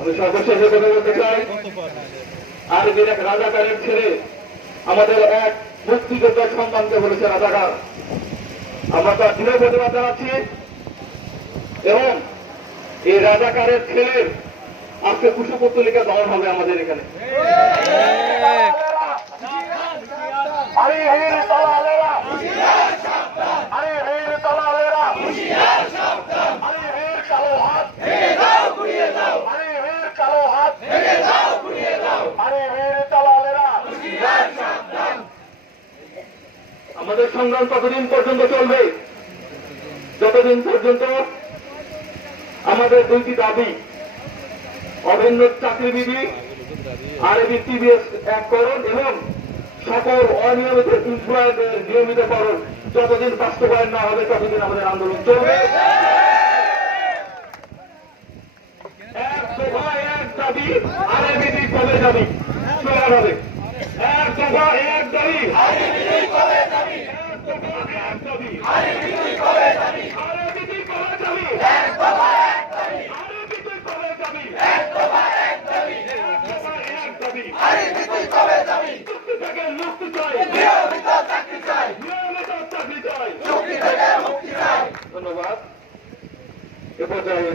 আমি সর্বশেষে কথা বলতে চাই, আর এক রাজাকারের ছেলে আমাদের এক মুক্তিযোদ্ধার সন্তানকে বলেছে রাজাকার। আমরা তার দৃঢ় প্রতিবাদ জানাচ্ছি এবং এই রাজাকারের ছেলের আজকে কুশপুত্তলিকা দমন হবে আমাদের এখানে। আমাদের সংগ্রাম ততদিন পর্যন্ত চলবে যতদিন পর্যন্ত আমাদের দুইটি দাবি, অভিন্ন চাকরিবিধি, আরবি টিভিএস এককরণ এবং সকল অনিয়মিত এমপ্লয়ীদের নিয়মিতকরণ যতদিন বাস্তবায়ন না হবে ততদিন আমাদের আন্দোলন চলবে। এক দফা এক দাবি, আরবি কবে দাবি চলা হবে। এক দফা এক দাবি, আরবি কবে দাবি, এক দফা এক দাবি, আরবি কবে দাবি, আরবি কবে দাবি, এক দফা এক দাবি, আরবি কবে দাবি, এক দফা এক দাবি, এক দফা এক দাবি, আরবি কবে দাবি, চুক্তি থেকে মুক্তি চাই, নিয়মিত চাকরি চাই, নিয়মিত চাকরি চাই, চুক্তি থেকে মুক্তি চাই। ধন্যবাদ। এ পর্যায়ে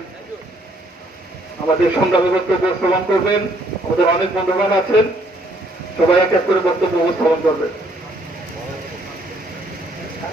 আমাদের সংগ্রামী বক্তব্য শ্রবণ করবেন। আমাদের অনেক বন্ধুবান আছেন, সবাই এক এক করে বক্তব্য উপস্থাপন করবেন।